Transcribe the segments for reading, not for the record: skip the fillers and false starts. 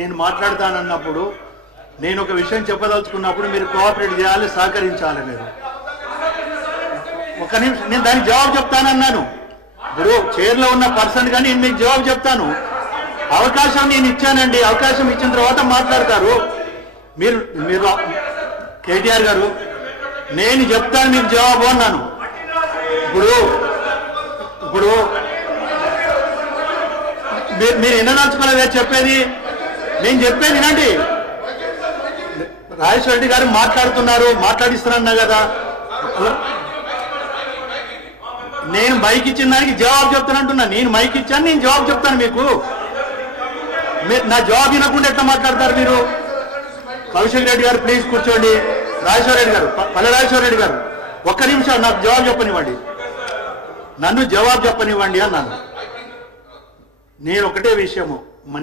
నేను మాట్లాడతానన్నప్పుడు నేను ఒక విషయం చెప్పదలుచుకున్నప్పుడు మీరు కోఆపరేట్ చేయాలి, సహకరించాలి. మీరు ఒక నిమిషం నేను దానికి జవాబు చెప్తానన్నాను. ఇప్పుడు చైర్లో ఉన్న పర్సన్ కానీ నేను మీకు జవాబు చెప్తాను. అవకాశం నేను ఇచ్చానండి, అవకాశం ఇచ్చిన తర్వాత మాట్లాడతారు. మీరు మీరు కేటీఆర్ గారు నేను చెప్తాను మీకు జవాబు అన్నాను. ఇప్పుడు మీరు వినదలుచుకోలేదే చెప్పేది, నేను చెప్పేది వినండి. రాజేశ్వర రెడ్డి గారు మాట్లాడుతున్నారు, మాట్లాడిస్తున్నా కదా. నేను మైక్ ఇచ్చిన దానికి జవాబు చెప్తానంటున్నా. నేను మైక్ ఇచ్చాను, నేను జవాబు చెప్తాను మీకు. నా జవాబు వినకుండా ఎట్లా మాట్లాడతారు మీరు? కౌశిక్ రెడ్డి గారు ప్లీజ్ కూర్చోండి. రాజేశ్వర రెడ్డి గారు, పల్లె రాజేశ్వర రెడ్డి గారు ఒక్క నిమిషం నాకు జవాబు చెప్పనివ్వండి, నన్ను జవాబు చెప్పనివ్వండి అన్నాను. నేను ఒకటే విషయము,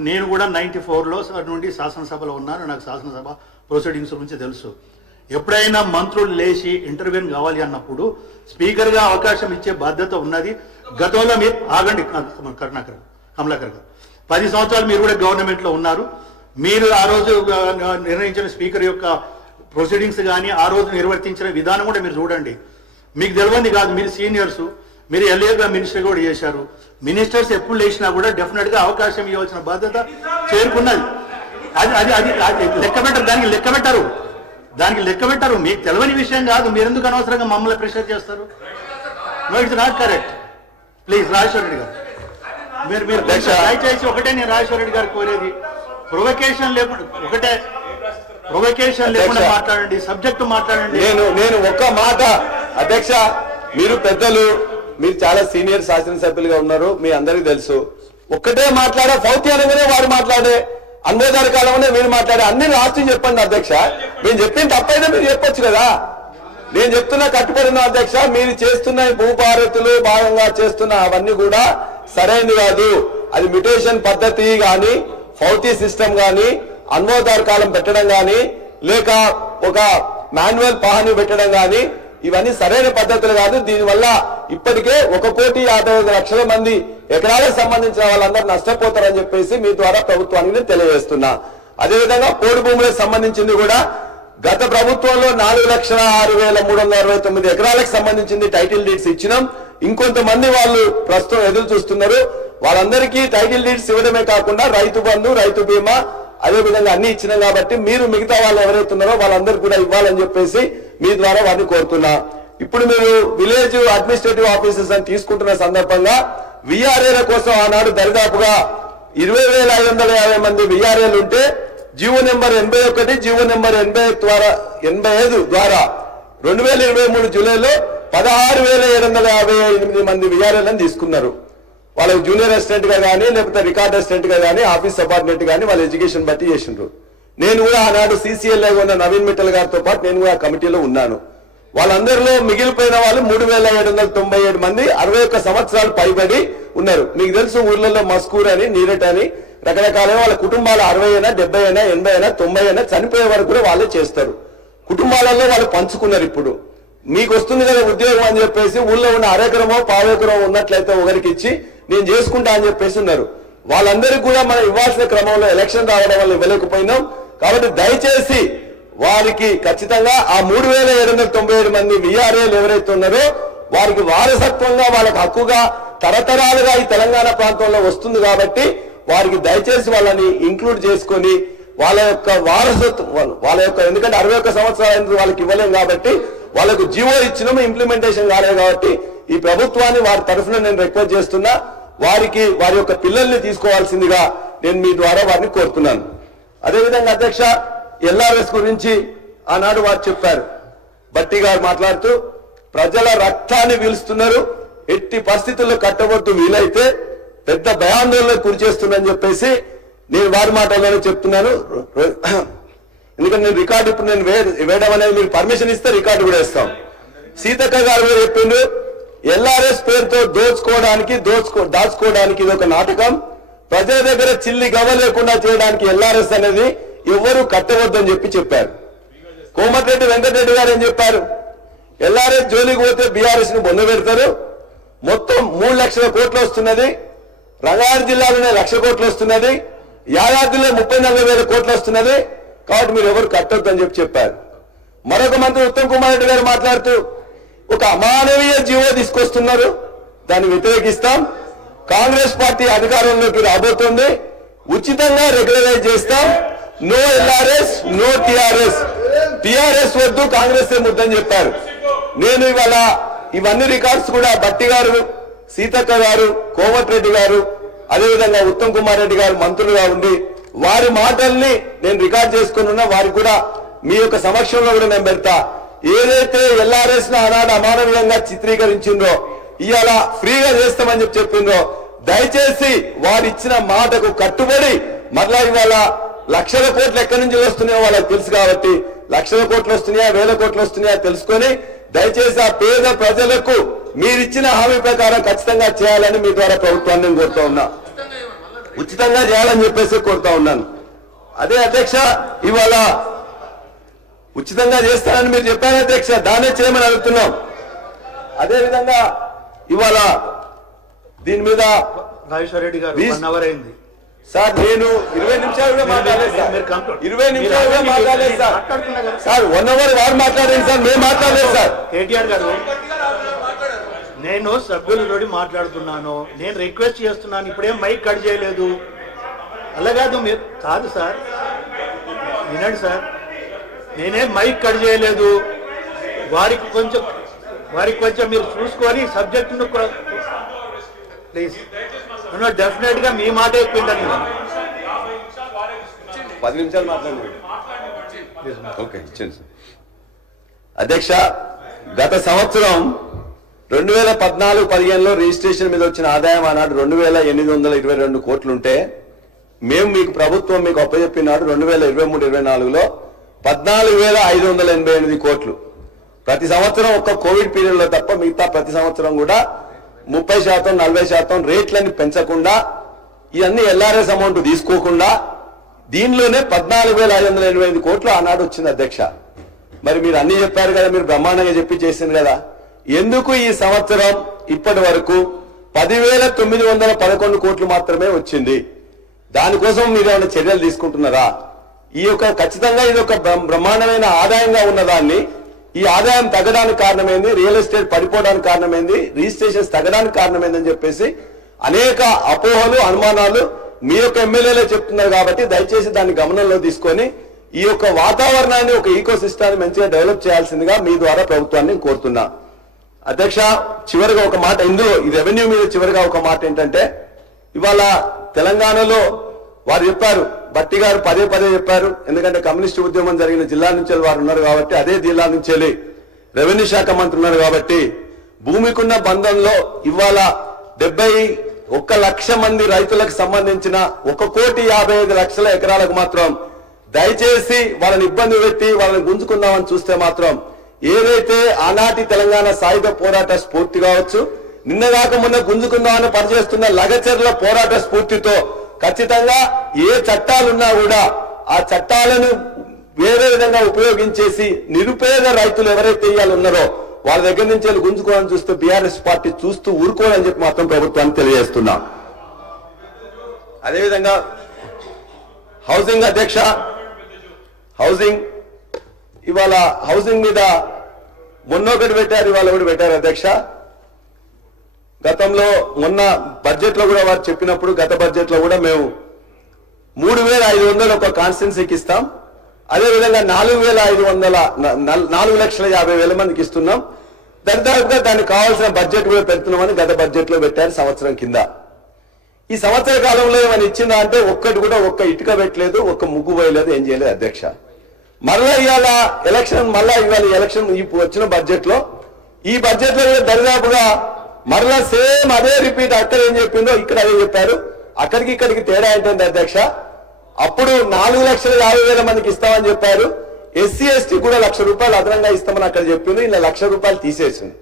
నేను కూడా 94లో నుండి శాసనసభలో ఉన్నాను. నాకు శాసనసభ ప్రొసీడింగ్స్ గురించి తెలుసు. ఎప్పుడైనా మంత్రులు లేచి ఇంటర్వ్యూన్ కావాలి అన్నప్పుడు స్పీకర్గా అవకాశం ఇచ్చే బాధ్యత ఉన్నది. గతంలో మీరు ఆగండి కమలాకర్ గారు, 10 సంవత్సరాలు మీరు కూడా గవర్నమెంట్లో ఉన్నారు. మీరు ఆ రోజు నిర్ణయించిన స్పీకర్ యొక్క ప్రొసీడింగ్స్ కానీ ఆ రోజు నిర్వర్తించిన విధానం కూడా మీరు చూడండి. మీకు తెలియంది కాదు, మీరు సీనియర్స్, మీరు ఎల్ఏగా మినిస్టర్ కూడా చేశారు. మినిస్టర్స్ ఎప్పుడు లేచినా కూడా డెఫినెట్గా అవకాశం ఇవ్వాల్సిన బాధ్యత చేరుకున్నది. అది లెక్క పెట్టరు, దానికి లెక్క పెట్టరు. మీకు తెలియని విషయం కాదు, మీరు ఎందుకు అనవసరంగా మమ్మల్ని ప్రెషర్ చేస్తారు? No, it's not correct. Please Rajeshwara Reddy garu, మీరు దయచేసి ఒకటే నేను రాజేశ్వర రెడ్డి గారు కోరేది, ప్రొవకేషన్ లేకుండా మాట్లాడండి, సబ్జెక్టు మాట్లాడండి. నేను ఒక్క మాట అధ్యక్ష, మీరు పెద్దలు, మీరు చాలా సీనియర్ శాసనసభ్యులుగా ఉన్నారు, మీ అందరికీ తెలుసు. ఒక్కటే మాట్లాడే ఫౌతి అనగానే వారు మాట్లాడే, అన్వేదారి కాలంలోనే మీరు మాట్లాడే, అన్ని రాష్ట్రం చెప్పండి అధ్యక్ష. నేను చెప్పిన తప్పైనా మీరు చెప్పొచ్చు కదా. నేను చెప్తున్నా కట్టుబడిన అధ్యక్ష, మీరు చేస్తున్న భూభారతులు భాగంగా చేస్తున్న అవన్నీ కూడా సరైనది కాదు. అది మ్యుటేషన్ పద్ధతి కానీ, ఫౌతి సిస్టమ్ కానీ, అన్వోదార్ కాలం పెట్టడం కానీ, లేక ఒక మాన్యువల్ పహాని పెట్టడం కానీ, ఇవన్నీ సరైన పద్ధతులు కాదు. దీనివల్ల ఇప్పటికే 1,55,00,000 మంది ఎకరాలకు సంబంధించిన వాళ్ళందరూ నష్టపోతారని చెప్పేసి మీ ద్వారా ప్రభుత్వానికి నేను తెలియజేస్తున్నా. అదేవిధంగా పోడు భూములకు సంబంధించింది కూడా గత ప్రభుత్వంలో 4,06,369 ఎకరాలకు సంబంధించింది టైటిల్ డీడ్స్ ఇచ్చినాం. ఇంకొంతమంది వాళ్ళు ప్రస్తుతం ఎదురు చూస్తున్నారు. వాళ్ళందరికీ టైటిల్ డీడ్స్ ఇవ్వడమే కాకుండా రైతు బంధు, రైతు బీమా, అదేవిధంగా అన్ని ఇచ్చినాం. కాబట్టి మీరు మిగతా వాళ్ళు ఎవరైతే ఉన్నారో వాళ్ళందరూ కూడా ఇవ్వాలని చెప్పేసి మీ ద్వారా వారిని కోరుతున్నా. ఇప్పుడు మీరు విలేజ్ అడ్మినిస్ట్రేటివ్ ఆఫీసర్స్ అని తీసుకుంటున్న సందర్భంగా విఆర్ఏల కోసం ఆనాడు దరిదాపుగా 20,550 మంది విఆర్ఏలు ఉంటే జీవో నెంబర్ 81, జీవో నెంబర్ 85 ద్వారా 2023 జూలైలో 16,758 మంది విఆర్ఏలను తీసుకున్నారు. వాళ్ళకి జూనియర్ అసిస్టెంట్ గా కానీ, లేకపోతే రికార్డ్ అసిస్టెంట్ గా కానీ, ఆఫీస్ సబార్డినేట్ గానీ వాళ్ళ ఎడ్యుకేషన్ బట్టి చేసిండ్రు. నేను కూడా ఆనాడు CCLA ఉన్న నవీన్ మిట్టల్ గారితో పాటు నేను కూడా కమిటీలో ఉన్నాను. వాళ్ళందరిలో మిగిలిపోయిన వాళ్ళు 3,797 మంది 61 సంవత్సరాలు పైబడి ఉన్నారు. మీకు తెలుసు ఊర్లలో మస్కూర్ అని, నీరట్ అని రకరకాల వాళ్ళ కుటుంబాలు 60 అయినా, 70 అయినా, 80 అయినా, 90 అయినా చనిపోయే వరకు కూడా వాళ్ళే చేస్తారు. కుటుంబాలలో వాళ్ళు పంచుకున్నారు. ఇప్పుడు మీకు వస్తుంది కదా ఉద్యోగం అని చెప్పేసి ఊళ్ళో ఉన్న అరెకరమో పావెకరమో ఉన్నట్లయితే ఒకరికి ఇచ్చి నేను చేసుకుంటా అని చెప్పేసి ఉన్నారు. వాళ్ళందరికీ కూడా మనం ఇవ్వాల్సిన క్రమంలో ఎలక్షన్ రావడం వల్ల ఇవ్వలేకపోయినాం. కాబట్టి దయచేసి వారికి ఖచ్చితంగా ఆ 3,797 మంది విఆర్ఏలు ఎవరైతే ఉన్నారో వారికి వారసత్వంగా, వాళ్ళకి హక్కుగా తరతరాలుగా ఈ తెలంగాణ ప్రాంతంలో వస్తుంది. కాబట్టి వారికి దయచేసి వాళ్ళని ఇంక్లూడ్ చేసుకొని వాళ్ళ యొక్క వారసత్వం, వాళ్ళ యొక్క, ఎందుకంటే 61 సంవత్సరాలు వాళ్ళకి ఇవ్వలేం కాబట్టి వాళ్ళకు జీవో ఇచ్చినాము, ఇంప్లిమెంటేషన్ కాలేదు. కాబట్టి ఈ ప్రభుత్వాన్ని వారి తరఫున నేను రిక్వెస్ట్ చేస్తున్నా, వారికి వారి యొక్క పిల్లల్ని తీసుకోవాల్సిందిగా నేను మీ ద్వారా వారిని కోరుతున్నాను. అదేవిధంగా అధ్యక్ష, LRS గురించి ఆనాడు వారు చెప్పారు. బట్టి గారు మాట్లాడుతూ ప్రజల రక్తాన్ని పీలుస్తున్నారు, ఎట్టి పరిస్థితుల్లో కట్టబొట్టు వీలైతే పెద్ద భయాందోళనకు గురి చేస్తుందని చెప్పేసి నేను వారి మాటల్లోనే చెప్తున్నాను. ఎందుకంటే నేను రికార్డు ఇప్పుడు నేను వేయడం అనేది మీరు పర్మిషన్ ఇస్తే రికార్డు కూడా ఇస్తాం. సీతక్క గారు కూడా చెప్పిండు, LRS పేరుతో దాచుకోవడానికి ఇది ఒక నాటకం, ప్రజల దగ్గర చిల్లి గవ లేకుండా చేయడానికి LRS అనేది ఎవరు కట్టవద్దని చెప్పారు. కోమటిరెడ్డి వెంకటరెడ్డి గారు ఏం చెప్పారు, LRS జోలికి పోతే BRS ను బొంద పెడతారు, మొత్తం 3 లక్షల కోట్లు వస్తున్నది, రంగారెడ్డి జిల్లాలోనే 1,00,000 కోట్లు వస్తున్నది, యాదాద్రిలో 30-40 కోట్లు వస్తున్నది కాబట్టి మీరు ఎవరు కట్టొద్దు అని చెప్పారు. మరొక మంత్రి ఉత్తమ్ కుమార్ రెడ్డి గారు మాట్లాడుతూ ఒక అమానవీయ జీవో తీసుకొస్తున్నారు, దాన్ని వ్యతిరేకిస్తాం. కాంగ్రెస్ పార్టీ అధికారంలోకి రాబోతోంది, ఉచితంగా రెగ్యులరైజ్ చేస్తాం. నో ఎల్ఆర్ఎస్, నో టిఆర్ఎస్ వద్దు, కాంగ్రెస్ ముద్దని చెప్పారు. నేను ఇవాళ ఇవన్నీ రికార్డ్స్ కూడా బట్టి గారు, సీతక్క గారు, కోమటిరెడ్డి గారు, అదేవిధంగా ఉత్తమ్ కుమార్ రెడ్డి గారు మంత్రులుగా ఉండి వారి మాటల్ని నేను రికార్డ్ చేసుకుని ఉన్నా. వారికి కూడా మీ యొక్క సమక్షంలో కూడా నేను పెడతా. ఏదైతే ఎల్ఆర్ఎస్ ను ఆనాడు అమానవీయంగా చిత్రీకరించిందో ఇవాళ ఫ్రీగా చేస్తామని చెప్పిందో, దయచేసి వారు ఇచ్చిన మాటకు కట్టుబడి మరలా ఇవాళ లక్షల కోట్లు ఎక్కడి నుంచి వస్తున్నాయో వాళ్ళకి తెలుసు కాబట్టి లక్షల కోట్లు వస్తున్నాయా 1000 కోట్లు వస్తున్నాయా తెలుసుకొని దయచేసి ఆ పేద ప్రజలకు మీరిచ్చిన హామీ ప్రకారం ఖచ్చితంగా చేయాలని మీ ద్వారా ప్రభుత్వాన్ని నేను కోరుతా ఉన్నా. ఉచితంగా చేయాలని చెప్పేసి కోరుతా ఉన్నాను. అదే అధ్యక్ష, ఇవాళ ఉచితంగా చేస్తానని మీరు చెప్పారు అధ్యక్ష, దానే చేయమని అడుగుతున్నాం. అదేవిధంగా ఇవాళ దీని మీద రాజేశ్వర రెడ్డి గారు 1 అవర్ అయింది సార్. నేను 20 నిమిషాలు కూడా మాట్లాడలేదు సార్. 20 నిమిషాలు కూడా మాట్లాడలేదు సార్. సార్ 1 అవర్ వారు మాట్లాడండి సార్, మేము మాట్లాడలేదు సార్. కేటీఆర్ గారు, నేను సభ్యులతోటి మాట్లాడుతున్నాను, నేను రిక్వెస్ట్ చేస్తున్నాను, ఇప్పుడేం మైక్ కట్ చేయలేదు. అలాగాదు మీరు కాదు సార్, వినండి సార్, నేనేం మైక్ కట్ చేయలేదు. వారికి కొంచెం మీరు చూసుకొని సబ్జెక్టును ప్లీజ్. డెఫినెట్ గా మీ మాట చెప్పిందని 10 నిమిషాలు మాట్లాడండి. ఓకే అధ్యక్ష, గత సంవత్సరం 2014-15లో రిజిస్ట్రేషన్ మీద వచ్చిన ఆదాయం ఆనాడు 2822 కోట్లుంటే మేము మీకు ప్రభుత్వం మీకు అప్పచెప్పినాడు 2023-24లో 14,588 కోట్లు. ప్రతి సంవత్సరం ఒక్క కోవిడ్ పీరియడ్ లో తప్ప మిగతా ప్రతి సంవత్సరం కూడా 30%, 40% రేట్లని పెంచకుండా ఇవన్నీ ఎల్ఆర్ఎస్ అమౌంట్ తీసుకోకుండా దీనిలోనే 14,588 కోట్లు ఆనాడు వచ్చింది అధ్యక్ష. మరి మీరు అన్ని చెప్పారు కదా, మీరు బ్రహ్మాండంగా చెప్పి చేసింది కదా, ఎందుకు ఈ సంవత్సరం ఇప్పటి వరకు 10,911 కోట్లు మాత్రమే వచ్చింది? దానికోసం మీరు ఏమైనా చర్యలు తీసుకుంటున్నారా? ఈ యొక్క ఖచ్చితంగా ఇది ఒక బ్రహ్మాండమైన ఆదాయంగా ఉన్నదాన్ని ఈ ఆదాయం తగ్గడానికి కారణమైంది, రియల్ ఎస్టేట్ పడిపోవడానికి కారణమైంది, రిజిస్ట్రేషన్స్ తగ్గడానికి కారణమైందని చెప్పేసి అనేక అపోహలు, అనుమానాలు మీ యొక్క ఎమ్మెల్యేలే చెప్తున్నారు. కాబట్టి దయచేసి దాన్ని గమనంలో తీసుకొని ఈ యొక్క వాతావరణాన్ని, ఒక ఈకో సిస్టాన్ని మంచిగా డెవలప్ చేయాల్సిందిగా మీ ద్వారా ప్రభుత్వాన్ని కోరుతున్నా. అధ్యక్ష, చివరిగా ఒక మాట, ఇందులో ఈ రెవెన్యూ మీద చివరిగా ఒక మాట ఏంటంటే, ఇవాళ తెలంగాణలో వారు చెప్పారు, బట్టి గారు పదే చెప్పారు, ఎందుకంటే కమ్యూనిస్టు ఉద్యమం జరిగిన జిల్లా నుంచి వారు ఉన్నారు కాబట్టి, అదే జిల్లా నుంచి రెవెన్యూ శాఖ మంత్రి ఉన్నారు కాబట్టి, భూమికున్న బంధంలో ఇవాళ 71 లక్ష మంది రైతులకు సంబంధించిన 1,55,00,000 ఎకరాలకు మాత్రం దయచేసి వాళ్ళని ఇబ్బంది పెట్టి వాళ్ళని గుంజుకుందామని చూస్తే మాత్రం ఏదైతే ఆనాటి తెలంగాణ సాయుధ పోరాట స్ఫూర్తి కావచ్చు, నిన్నగాక మొన్న గుంజుకుందామని పనిచేస్తున్న లగచర్ల పోరాట స్ఫూర్తితో ఖచ్చితంగా ఏ చట్టాలున్నా కూడా ఆ చట్టాలను వేరే విధంగా ఉపయోగించేసి నిరుపేద రైతులు ఎవరైతే ఇవాళ ఉన్నారో వాళ్ళ దగ్గర నుంచి వెళ్ళి గుంజుకోవాలని చూస్తూ బీఆర్ఎస్ పార్టీ చూస్తూ ఊరుకోవాలని చెప్పి మాత్రం ప్రభుత్వాన్ని తెలియజేస్తున్నా. అదేవిధంగా హౌసింగ్ అధ్యక్ష, హౌసింగ్ ఇవాళ హౌసింగ్ మీద మొన్న ఒకటి పెట్టారు, ఇవాళ ఒకటి పెట్టారు అధ్యక్ష. గతంలో మొన్న బడ్జెట్ లో కూడా వారు చెప్పినప్పుడు, గత బడ్జెట్ లో కూడా మేము 3,500 ఒక కాన్స్టిట్యున్సీకి ఇస్తాం, అదేవిధంగా 4,50,000 మందికి ఇస్తున్నాం, దరిదాపుగా దానికి కావాల్సిన బడ్జెట్ కూడా పెడుతున్నామని గత బడ్జెట్ లో పెట్టారు సంవత్సరం కింద. ఈ సంవత్సర కాలంలో ఏమైనా ఇచ్చిందా అంటే ఒక్కటి కూడా, ఒక్క ఇటుక పెట్టలేదు, ఒక్క ముగ్గు పోయలేదు, ఏం చేయలేదు అధ్యక్ష. మరలా ఇవాళ ఎలక్షన్, ఇప్పుడు వచ్చిన బడ్జెట్ లో, ఈ బడ్జెట్ లో దరిదాపుగా మరలా సేమ్ అదే రిపీట్. అక్కడ ఏం చెప్పిందో ఇక్కడ అదే చెప్పారు. అక్కడికి ఇక్కడికి తేడా ఏంటంటే అధ్యక్ష, అప్పుడు 4,50,000 మందికి ఇస్తామని చెప్పారు, ఎస్సీ ఎస్టీ కూడా ₹1,00,000 అదనంగా ఇస్తామని అక్కడ చెప్పింది, ఇలా ₹1,00,000 తీసేసింది.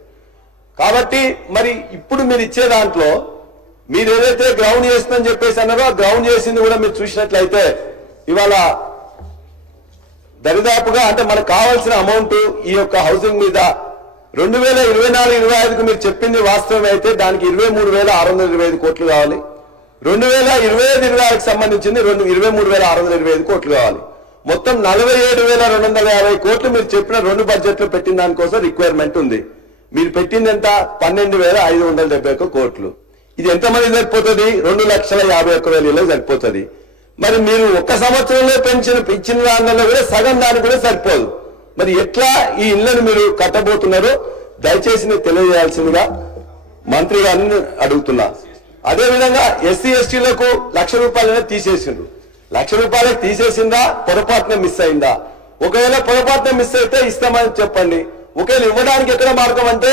కాబట్టి మరి ఇప్పుడు మీరు ఇచ్చే దాంట్లో మీరు ఏదైతే గ్రౌండ్ చేస్తుందని చెప్పేసి అన్నారో ఆ గ్రౌండ్ చేసింది కూడా మీరు చూసినట్లయితే ఇవాళ దరిదాపుగా అంటే మనకు కావాల్సిన అమౌంట్ ఈ యొక్క హౌసింగ్ మీద 2024-25కు మీరు చెప్పింది వాస్తవం అయితే దానికి 23,625 కోట్లు కావాలి. 2025-26 సంబంధించింది 23,625 కోట్లు కావాలి. మొత్తం 47,250 కోట్లు మీరు చెప్పిన 2 బడ్జెట్లు పెట్టిన దానికోసం రిక్వైర్మెంట్ ఉంది. మీరు పెట్టింది ఎంత? 12,571 కోట్లు. ఇది ఎంతమంది సరిపోతుంది? 2,51,000 సరిపోతుంది. మరి మీరు ఒక్క సంవత్సరంలో పెన్షన్ ఇచ్చిన దానిలో కూడా సగం దానికి కూడా సరిపోదు. మరి ఎట్లా ఈ ఇళ్లను మీరు కట్టబోతున్నారో దయచేసి మీరు తెలియజేయాల్సిందిగా మంత్రి గారిని అడుగుతున్నా. అదేవిధంగా ఎస్సీ ఎస్టీలకు ₹1,00,000 తీసేసిండ్రు. ₹1,00,000 తీసేసిందా? పొరపాటున మిస్ అయిందా? ఒకవేళ పొరపాటున మిస్ అయితే ఇస్తామని చెప్పండి. ఒకవేళ ఇవ్వడానికి ఎక్కడ మార్గం అంటే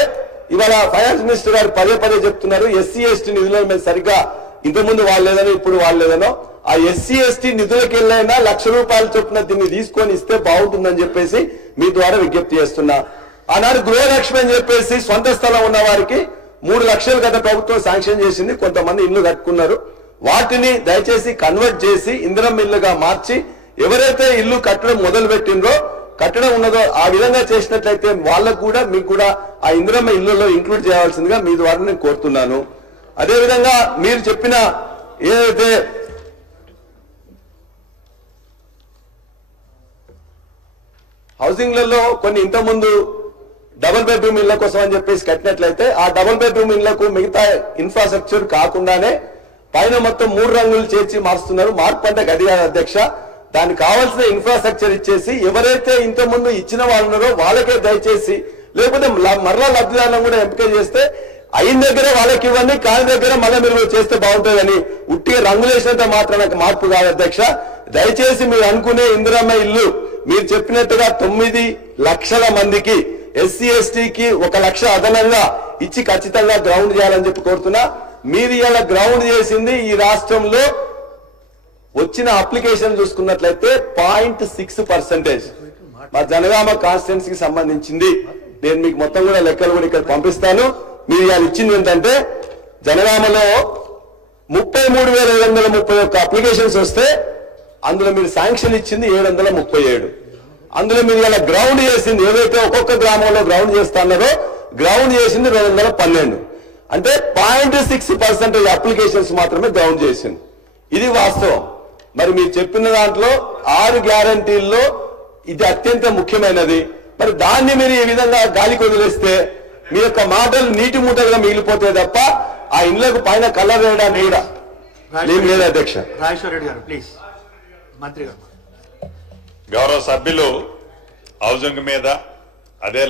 ఇవాళ ఫైనాన్స్ మినిస్టర్ గారు పదే చెప్తున్నారు ఎస్సీ ఎస్టీ నిధుల మీద సరిగ్గా ఇంతకుముందు వాళ్ళేదనో ఇప్పుడు వాళ్ళేదనో ఆ ఎస్సీ ఎస్టీ నిధులకు వెళ్ళైనా ₹1,00,000 చొప్పున దీన్ని తీసుకొని ఇస్తే బాగుంటుందని చెప్పేసి మీ ద్వారా విజ్ఞప్తి చేస్తున్నా. ఆనాడు గృహలక్ష్మి అని చెప్పేసి సొంత స్థలం ఉన్న వారికి 3 లక్షలు గత ప్రభుత్వం శాంక్షన్ చేసింది. కొంతమంది ఇల్లు కట్టుకున్నారు. వాటిని దయచేసి కన్వర్ట్ చేసి ఇందిరమ్మ ఇల్లుగా మార్చి ఎవరైతే ఇల్లు కట్టడం మొదలు పెట్టిండ్రో కట్టడం ఉన్నదో ఆ విధంగా చేసినట్లయితే వాళ్ళకు కూడా మీకు కూడా ఆ ఇందిరమ్మ ఇల్లులో ఇంక్లూడ్ చేయాల్సిందిగా మీ ద్వారా నేను కోరుతున్నాను. అదేవిధంగా మీరు చెప్పిన ఏదైతే హౌసింగ్లలో కొన్ని ఇంతకుముందు డబుల్ బెడ్రూమ్ ఇళ్ల కోసం అని చెప్పేసి కట్టినట్లయితే ఆ డబుల్ బెడ్రూమ్ ఇళ్లకు మిగతా ఇన్ఫ్రాస్ట్రక్చర్ కాకుండానే పైన మొత్తం 3 రంగులు చేర్చి మారుస్తున్నారు. మార్పు అంటే గది కాదు అధ్యక్ష. దానికి కావాల్సిన ఇన్ఫ్రాస్ట్రక్చర్ ఇచ్చేసి ఎవరైతే ఇంతకుముందు ఇచ్చిన వాళ్ళు ఉన్నారో వాళ్ళకే దయచేసి లేకపోతే మరలా లబ్ధిదారులను కూడా ఎంపిక చేస్తే అయిన దగ్గర వాళ్ళకి ఇవ్వండి, కాని దగ్గర మళ్ళీ మీరు చేస్తే బాగుంటుందని ఉట్టిగా రంగులేసినంత మాత్రం మార్పు కాదు అధ్యక్ష. దయచేసి మీరు అనుకునే ఇందిరమ్మ ఇల్లు మీరు చెప్పినట్టుగా 9 లక్షల మందికి ఎస్సీ ఎస్టీకి 1 లక్ష అదనంగా ఇచ్చి ఖచ్చితంగా గ్రౌండ్ చేయాలని చెప్పి కోరుతున్నా. మీరు ఇలా గ్రౌండ్ చేసింది ఈ రాష్ట్రంలో వచ్చిన అప్లికేషన్ చూసుకున్నట్లయితే 0.6%. మా జనగామ కాన్స్టిట్యున్సీకి సంబంధించింది. నేను మీకు మొత్తం కూడా లెక్కలు కూడా ఇక్కడ పంపిస్తాను. మీరు ఇవాళ ఇచ్చింది ఏంటంటే జనగామలో 33,731 అప్లికేషన్స్ వస్తే అందులో మీరు శాంక్షన్ ఇచ్చింది 737. అందులో మీరు ఇలా గ్రౌండ్ చేసింది ఏదైతే ఒక్కొక్క గ్రామంలో గ్రౌండ్ చేస్తున్నారో గ్రౌండ్ చేసింది 212. అంటే 0.6% అప్లికేషన్స్ మాత్రమే గ్రౌండ్ చేసింది. ఇది వాస్తవం. మరి మీరు చెప్పిన దాంట్లో 6 గ్యారంటీల్లో ఇది అత్యంత ముఖ్యమైనది. మరి దాన్ని మీరు ఈ విధంగా గాలికి వదిలేస్తే మీ యొక్క మాటలు నీటి మూటలుగా మిగిలిపోతే తప్ప ఆ ఇళ్లకు పైన కలర్ వేయడానికి కూడా లేదు అధ్యక్ష. రాజేశ్వర రెడ్డి గారు ప్లీజ్. మంత్రి గారు. గౌరవ సభ్యులు హౌసింగ్ మీద అదే